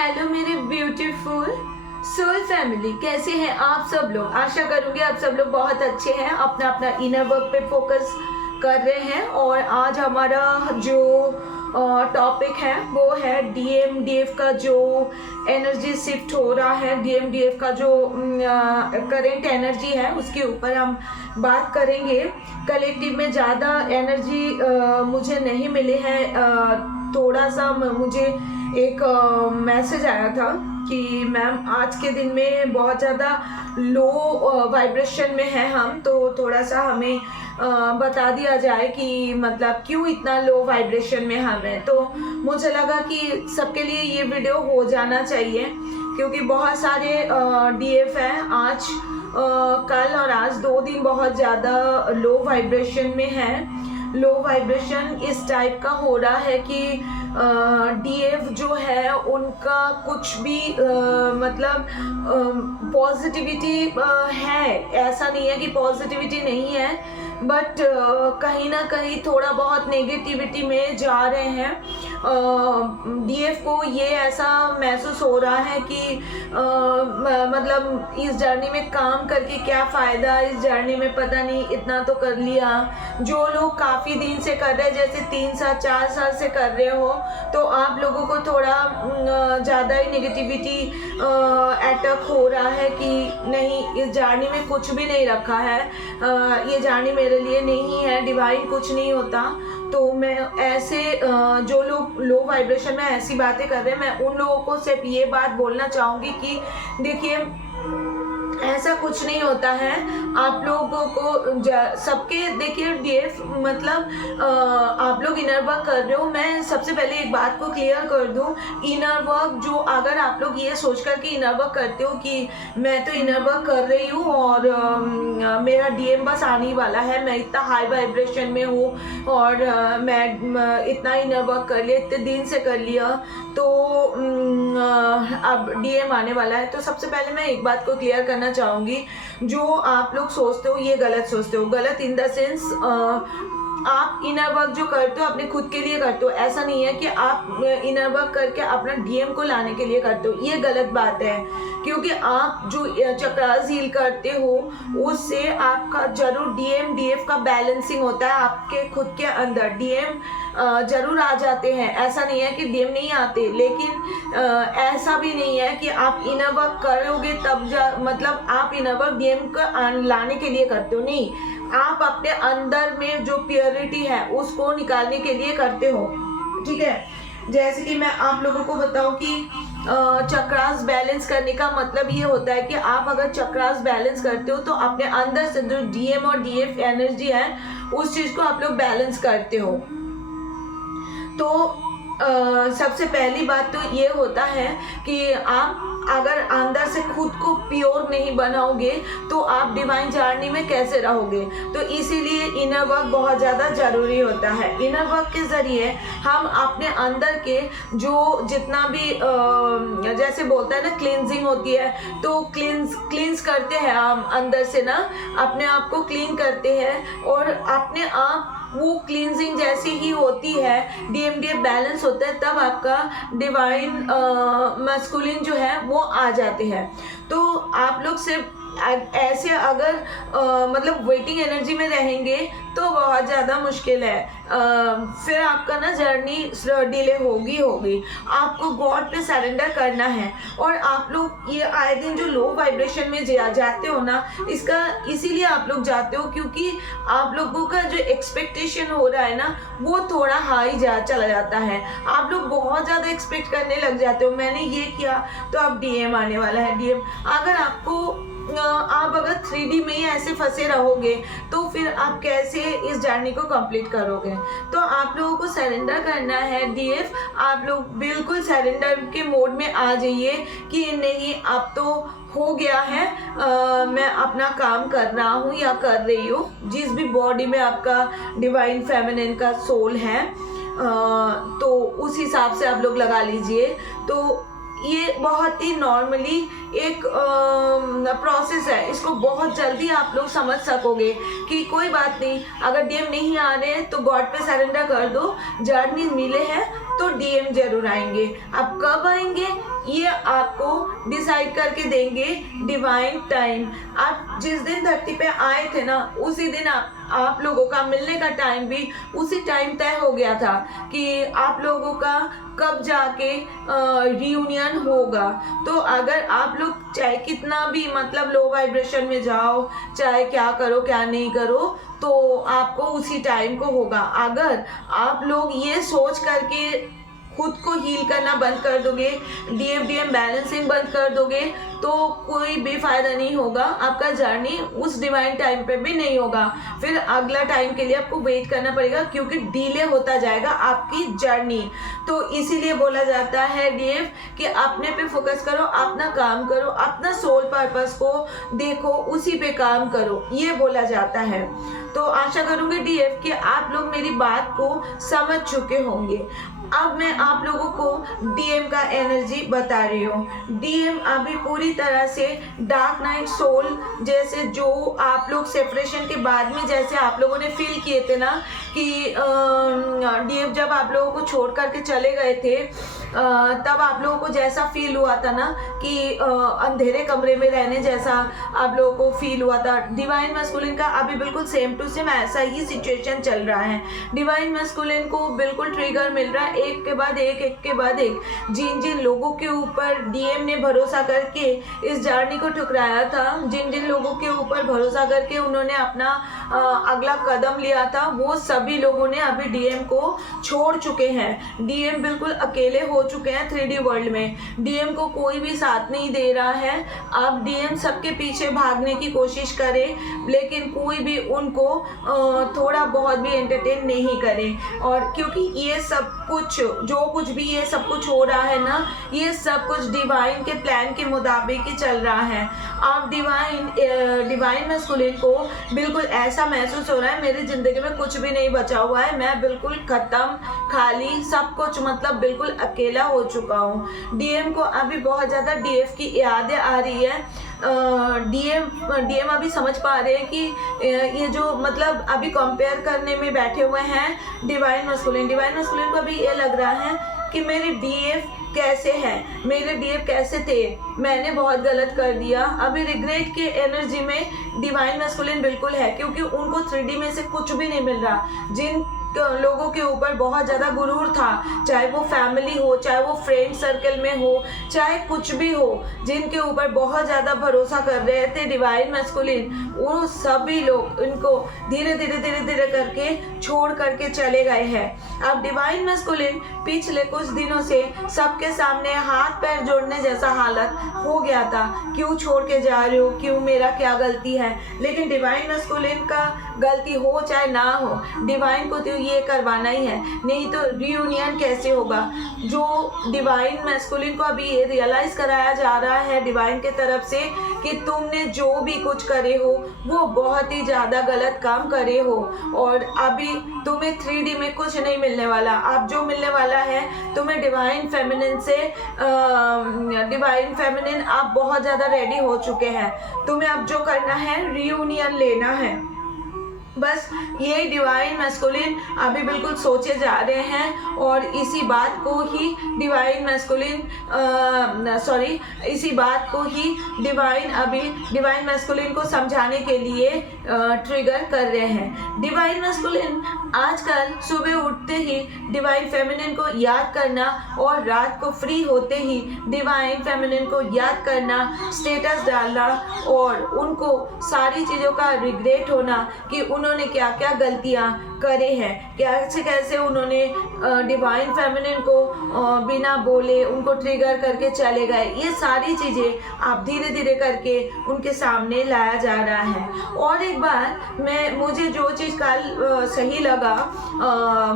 Hello मेरे beautiful soul family, कैसे हैं आप सब लोग। आशा करूंगी आप सब लोग बहुत अच्छे हैं, अपना अपना इनर वर्क पे फोकस कर रहे हैं। और आज हमारा जो टॉपिक है वो है डीएमडीएफ का जो एनर्जी शिफ्ट हो रहा है, डीएमडीएफ का जो करेंट एनर्जी है उसके ऊपर हम बात करेंगे। कलेक्टिव में ज़्यादा एनर्जी मुझे नहीं मिली है। थोड़ा सा मुझे एक मैसेज आया था कि मैम आज के दिन में बहुत ज़्यादा लो वाइब्रेशन में है हम, तो थोड़ा सा हमें बता दिया जाए कि मतलब क्यों इतना लो वाइब्रेशन में हम हैं। तो मुझे लगा कि सबके लिए ये वीडियो हो जाना चाहिए, क्योंकि बहुत सारे डीएफ हैं आज कल और आज 2 दिन बहुत ज़्यादा लो वाइब्रेशन में है। लो वाइब्रेशन इस टाइप का हो रहा है कि डीएफ जो है उनका कुछ भी मतलब पॉजिटिविटी है, ऐसा नहीं है कि पॉजिटिविटी नहीं है, बट कहीं ना कहीं थोड़ा बहुत नेगेटिविटी में जा रहे हैं। डीएफ को ये ऐसा महसूस हो रहा है कि मतलब इस जर्नी में काम करके क्या फ़ायदा, इस जर्नी में पता नहीं इतना तो कर लिया। जो लोग काफ़ी दिन से कर रहे हैं, जैसे 3 साल 4 साल से कर रहे हो, तो आप लोगों को थोड़ा ज़्यादा ही नेगेटिविटी अटैक हो रहा है कि नहीं, इस जर्नी में कुछ भी नहीं रखा है, ये जर्नी मेरे लिए नहीं है, डिवाइन कुछ नहीं होता। तो मैं ऐसे जो लोग लो वाइब्रेशन में ऐसी बातें कर रहे हैं, मैं उन लोगों को सिर्फ ये बात बोलना चाहूँगी कि देखिए ऐसा कुछ नहीं होता है। आप लोगों को सबके देखिए डीएफ मतलब आप लोग इनर वर्क कर रहे हो। मैं सबसे पहले एक बात को क्लियर कर दूं, इनर वर्क जो अगर आप लोग ये सोचकर कि इनर वर्क करते हो कि मैं तो इनर वर्क कर रही हूँ और मेरा डीएम बस आने वाला है, मैं इतना हाई वाइब्रेशन में हूँ और मैं इतना इनर वर्क कर लिया, इतने दिन से कर लिया, तो अब डीएम आने वाला है। तो सबसे पहले मैं एक बात को क्लियर करना चाहूँगी, जो आप लोग सोचते हो ये गलत सोचते हो। गलत इन द सेंस आप इनर वर्क जो करते हो अपने खुद के लिए करते हो, ऐसा नहीं है कि आप इनर वर्क करके अपना डीएम को लाने के लिए करते हो, ये गलत बात है। क्योंकि आप जो चक्रास हील करते हो उससे आपका जरूर डीएम डीएफ का बैलेंसिंग होता है, आपके खुद के अंदर डीएम जरूर आ जाते हैं। ऐसा नहीं है कि डीएम नहीं आते, लेकिन ऐसा भी नहीं है कि आप इनर वर्क करोगे तब मतलब आप इनर वर्क डीएम को लाने के लिए करते हो, नहीं, आप अपने अंदर में जो प्योरिटी है उसको निकालने के लिए करते हो। ठीक है, जैसे कि मैं आप लोगों को बताऊं कि चक्रास बैलेंस करने का मतलब ये होता है कि आप अगर चक्रास बैलेंस करते हो तो अपने अंदर से जो डीएम और डीएफ एनर्जी है उस चीज को आप लोग बैलेंस करते हो। तो सबसे पहली बात तो ये होता है कि आप अगर अंदर से खुद को प्योर नहीं बनाओगे तो आप डिवाइन जर्नी में कैसे रहोगे। तो इसीलिए इनर वर्क बहुत ज़्यादा ज़रूरी होता है। इनर वर्क के ज़रिए हम अपने अंदर के जो जितना भी जैसे बोलता है ना क्लींजिंग होती है, तो क्लींस करते हैं हम अंदर से ना, अपने आप को क्लीन करते हैं और अपने आप वो क्लींजिंग जैसी ही होती है, डीएमडीएफ बैलेंस होता है, तब आपका डिवाइन मैस्कुलिन जो है वो आ जाते हैं। तो आप लोग सिर्फ ऐसे अगर मतलब वेटिंग एनर्जी में रहेंगे तो बहुत ज़्यादा मुश्किल है, फिर आपका ना जर्नी डिले होगी। आपको गॉड पे सरेंडर करना है। और आप लोग ये आए दिन जो लो वाइब्रेशन में जाते हो ना, इसका इसीलिए आप लोग जाते हो क्योंकि आप लोगों का जो एक्सपेक्टेशन हो रहा है ना वो थोड़ा हाई चला जाता है। आप लोग बहुत ज़्यादा एक्सपेक्ट करने लग जाते हो, मैंने ये किया तो अब डीएम आने वाला है, डीएम। अगर आप अगर 3D में ही ऐसे फंसे रहोगे तो फिर आप कैसे इस जर्नी को कंप्लीट करोगे। तो आप लोगों को सरेंडर करना है डीएफ, आप लोग बिल्कुल सरेंडर के मोड में आ जाइए कि नहीं अब तो हो गया है, मैं अपना काम कर रहा हूँ या कर रही हूँ। जिस भी बॉडी में आपका डिवाइन फेमिनिन का सोल है तो उस हिसाब से आप लोग लगा लीजिए। तो ये बहुत ही नॉर्मली एक प्रोसेस है, इसको बहुत जल्दी आप लोग समझ सकोगे कि कोई बात नहीं, अगर डीएम नहीं आ रहे हैं तो गॉड पे सरेंडर कर दो, जर्नी मिले हैं तो डीएम जरूर आएंगे। अब कब आएंगे ये आपको डिसाइड करके देंगे डिवाइन टाइम। आप जिस दिन धरती पे आए थे ना, उसी दिन आप लोगों का मिलने का टाइम भी उसी टाइम तय हो गया था कि आप लोगों का कब जाके रियूनियन होगा। तो अगर आप लोग चाहे कितना भी मतलब लो वाइब्रेशन में जाओ, चाहे क्या करो क्या नहीं करो, तो आपको उसी टाइम को होगा। अगर आप लोग ये सोच करके खुद को हील करना बंद कर दोगे, DFDM बैलेंसिंग बंद कर दोगे, तो कोई भी फायदा नहीं होगा। आपका जर्नी उस डिवाइन टाइम पे भी नहीं होगा। फिर अगला टाइम के लिए आपको वेट करना पड़ेगा, क्योंकि डिले होता जाएगा आपकी जर्नी। तो इसीलिए बोला जाता है DF कि अपने पे फोकस करो, अपना काम करो, अपना सोल पर्पस को देखो, उसी पे काम करो, ये बोला जाता है। तो आशा करूंगी DF कि आप लोग मेरी बात को समझ चुके होंगे। अब मैं आप लोगों को DM का एनर्जी बता रही हूँ। DM अभी पूरी तरह से डार्क नाइट सोल, जैसे जो आप लोग सेपरेशन के बाद में जैसे आप लोगों ने फील किए थे ना कि DF जब आप लोगों को छोड़ करके चले गए थे, तब आप लोगों को जैसा फील हुआ था ना कि अंधेरे कमरे में रहने जैसा आप लोगों को फील हुआ था। डिवाइन मैस्कुलिन का अभी बिल्कुल सेम टू सेम ऐसा ही सिचुएशन चल रहा है। डिवाइन मैस्कुलिन को बिल्कुल ट्रिगर मिल रहा है, एक के बाद एक। जिन जिन लोगों के ऊपर DM ने भरोसा करके इस जर्नी को ठुकराया था, जिन जिन लोगों के ऊपर भरोसा करके उन्होंने अपना अगला कदम लिया था, वो सभी लोगों ने अभी DM को छोड़ चुके हैं। DM बिल्कुल अकेले हो चुके हैं 3D वर्ल्ड में। DM को कोई भी साथ नहीं दे रहा है। अब DM सबके पीछे भागने की कोशिश करे, लेकिन कोई भी उनको थोड़ा बहुत भी एंटरटेन नहीं करे। और क्योंकि ये सब कुछ जो कुछ भी ये सब कुछ हो रहा है ना, ये सब कुछ डिवाइन के प्लान के मुताबिक ही चल रहा है। आप डिवाइन मैस्कुलिन को बिल्कुल ऐसा महसूस हो रहा है मेरी ज़िंदगी में कुछ भी नहीं बचा हुआ है, मैं बिल्कुल ख़त्म, खाली, सब कुछ मतलब बिल्कुल अकेला हो चुका हूँ। DM को अभी बहुत ज़्यादा DF की यादें आ रही है। DM अभी समझ पा रहे हैं कि ये जो मतलब अभी कंपेयर करने में बैठे हुए हैं डिवाइन मैस्कुलिन को अभी ये लग रहा है कि मेरे DF कैसे हैं, मेरे DF कैसे थे, मैंने बहुत गलत कर दिया। अभी रिग्रेट के एनर्जी में डिवाइन मैस्कुलिन बिल्कुल है, क्योंकि उनको 3D में से कुछ भी नहीं मिल रहा। जिन लोगों के ऊपर बहुत ज़्यादा गुरूर था, चाहे वो फैमिली हो, चाहे वो फ्रेंड सर्कल में हो, चाहे कुछ भी हो, जिनके ऊपर बहुत ज़्यादा भरोसा कर रहे थे डिवाइन मैस्कुलिन, वो सभी लोग इनको धीरे धीरे करके छोड़ करके चले गए हैं। अब डिवाइन मैस्कुलिन पिछले कुछ दिनों से सबके सामने हाथ पैर जोड़ने जैसा हालत हो गया था, क्यों छोड़ के जा रहे हो, क्यों, मेरा क्या गलती है। लेकिन डिवाइन मैस्कुलिन का गलती हो चाहे ना हो, डिवाइन को तो ये करवाना ही है, नहीं तो रियूनियन कैसे होगा। जो डिवाइन मैस्कुलिन को अभी ये रियलाइज कराया जा रहा है डिवाइन के तरफ से कि तुमने जो भी कुछ करे हो वो बहुत ही ज़्यादा गलत काम करे हो, और अभी तुम्हें 3D में कुछ नहीं मिलने वाला। अब जो मिलने वाला है तुम्हें डिवाइन फेमिनिन से, डिवाइन फेमिनिन आप बहुत ज़्यादा रेडी हो चुके हैं। तुम्हें अब जो करना है रियूनियन लेना है, बस ये डिवाइन मैस्कुलिन अभी बिल्कुल सोचे जा रहे हैं। और इसी बात को ही डिवाइन मैस्कुलिन को समझाने के लिए ट्रिगर कर रहे हैं। डिवाइन मैस्कुलिन आजकल सुबह उठते ही डिवाइन फेमिनिन को याद करना और रात को फ्री होते ही डिवाइन फेमिनिन को याद करना, स्टेटस डालना और उनको सारी चीज़ों का रिग्रेट होना कि उन्होंने क्या क्या गलतियाँ करे हैं, कैसे कैसे उन्होंने डिवाइन फेमिनिन को बिना बोले उनको ट्रिगर करके चले गए। ये सारी चीज़ें आप धीरे धीरे करके उनके सामने लाया जा रहा है। और एक बार मुझे जो चीज़ कल सही लगा,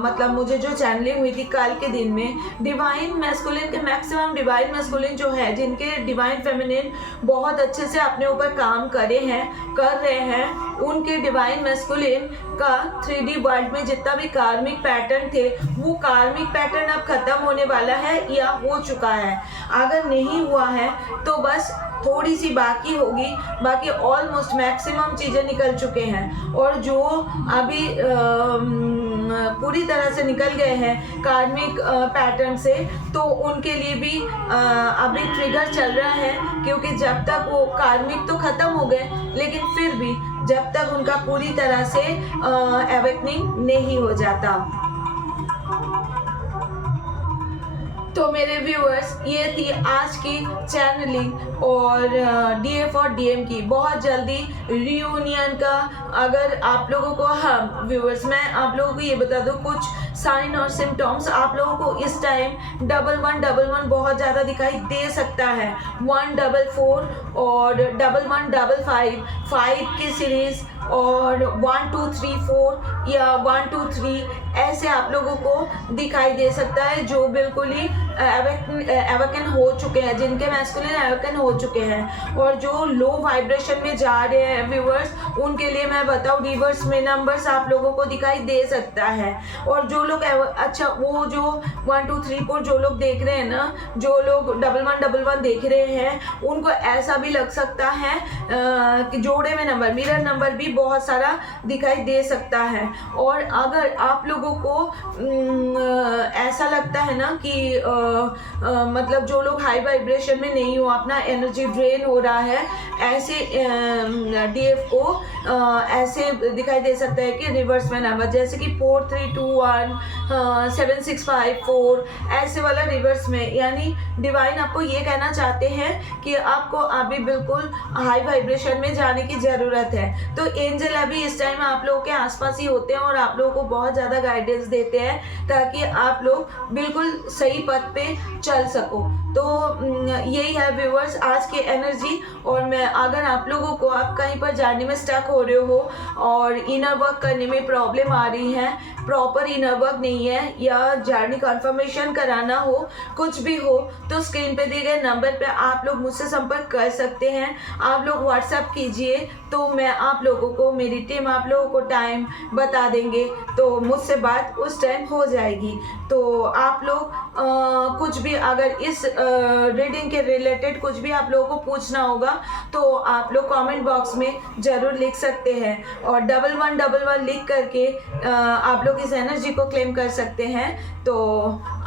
मतलब मुझे जो चैनलिंग हुई थी कल के दिन में, डिवाइन मैस्कुलिन के मैक्सिमम डिवाइन मैस्कुलिन जो है, जिनके डिवाइन फेमिनिन बहुत अच्छे से अपने ऊपर काम कर रहे हैं, उनके डिवाइन मैस्कुलिन का 3D वर्ल्ड में जितना भी कार्मिक पैटर्न थे, वो कार्मिक पैटर्न अब खत्म होने वाला है या हो चुका है। अगर नहीं हुआ है तो बस थोड़ी सी बाकी होगी, बाकी ऑलमोस्ट मैक्सिमम चीज़ें निकल चुके हैं। और जो अभी पूरी तरह से निकल गए हैं कार्मिक पैटर्न से, तो उनके लिए भी अभी ट्रिगर चल रहा है, क्योंकि जब तक वो कार्मिक तो ख़त्म हो गए, लेकिन फिर भी जब तक उनका पूरी तरह से अवेकनिंग नहीं हो जाता। तो मेरे व्यूअर्स, ये थी आज की चैनलिंग और डीएफ और डीएम की। बहुत जल्दी रियूनियन का, अगर आप लोगों को, हाँ व्यूअर्स, मैं आप लोगों को ये बता दूँ कुछ साइन और सिम्टम्स। आप लोगों को इस टाइम 1111 बहुत ज़्यादा दिखाई दे सकता है, 144 और 1155, 5 की सीरीज़ और 1 2 3 4 या 1 2 3 ऐसे आप लोगों को दिखाई दे सकता है, जो बिल्कुल ही एवकन हो चुके हैं, जिनके मैस्कुलिन एवकन हो चुके हैं। और जो लो वाइब्रेशन में जा रहे हैं व्यूअर्स, उनके लिए मैं बताऊँ रिवर्स में नंबर्स आप लोगों को दिखाई दे सकता है। और जो लोग अच्छा, वो जो 1 2 3 4 जो लोग देख रहे हैं ना, जो लोग 1111 देख रहे हैं, उनको ऐसा भी लग सकता है कि जोड़े में नंबर, मिरर नंबर भी बहुत सारा दिखाई दे सकता है। और अगर आप लोगों को ऐसा लगता है ना कि मतलब जो लोग हाई वाइब्रेशन में नहीं हो, अपना एनर्जी ड्रेन हो रहा है, ऐसे डीएफ को ऐसे दिखाई दे सकता है कि रिवर्स में नंबर, जैसे कि 4321 7654 ऐसे वाला रिवर्स में। यानी डिवाइन आपको ये कहना चाहते हैं कि आपको अभी बिल्कुल हाई वाइब्रेशन में जाने की ज़रूरत है। तो एंजल अभी इस टाइम आप लोगों के आसपास ही होते हैं और आप लोगों को बहुत ज़्यादा गाइडेंस देते हैं, ताकि आप लोग बिल्कुल सही पथ पे चल सको। तो यही है व्यूअर्स आज की एनर्जी। और मैं, अगर आप लोगों को, आप कहीं पर जाने में स्टक हो रहे हो और इनर वर्क करने में प्रॉब्लम आ रही है, प्रॉपर इनर वर्क नहीं है, या जर्नी कंफर्मेशन कराना हो, कुछ भी हो, तो स्क्रीन पे दिए गए नंबर पे आप लोग मुझसे संपर्क कर सकते हैं। आप लोग व्हाट्सएप कीजिए, तो मैं आप लोगों को, मेरी टीम आप लोगों को टाइम बता देंगे, तो मुझसे बात उस टाइम हो जाएगी। तो आप लोग कुछ भी, अगर इस रीडिंग के रिलेटेड कुछ भी आप लोगों को पूछना होगा, तो आप लोग कमेंट बॉक्स में ज़रूर लिख सकते हैं। और 1111 लिख करके आप लोग इस एनर्जी को क्लेम कर सकते हैं। तो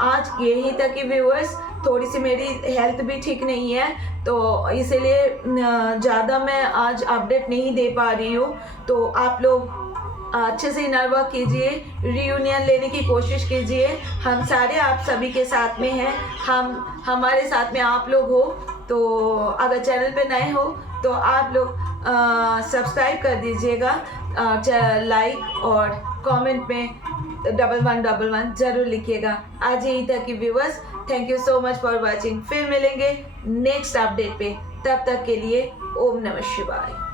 आज यही तक कि व्यूअर्स, थोड़ी सी मेरी हेल्थ भी ठीक नहीं है, तो इसीलिए ज़्यादा मैं आज अपडेट नहीं दे पा रही हूँ। तो आप लोग अच्छे से इनर वर्क कीजिए, रियूनियन लेने की कोशिश कीजिए। हम सारे आप सभी के साथ में हैं, हमारे साथ में आप लोग हो। तो अगर चैनल पे नए हो तो आप लोग सब्सक्राइब कर दीजिएगा, लाइक और कमेंट में 1111 ज़रूर लिखिएगा। आज यही तक कि viewers, thank you so much for watching. फिर मिलेंगे नेक्स्ट अपडेट पे, तब तक के लिए ओम नमः शिवाय।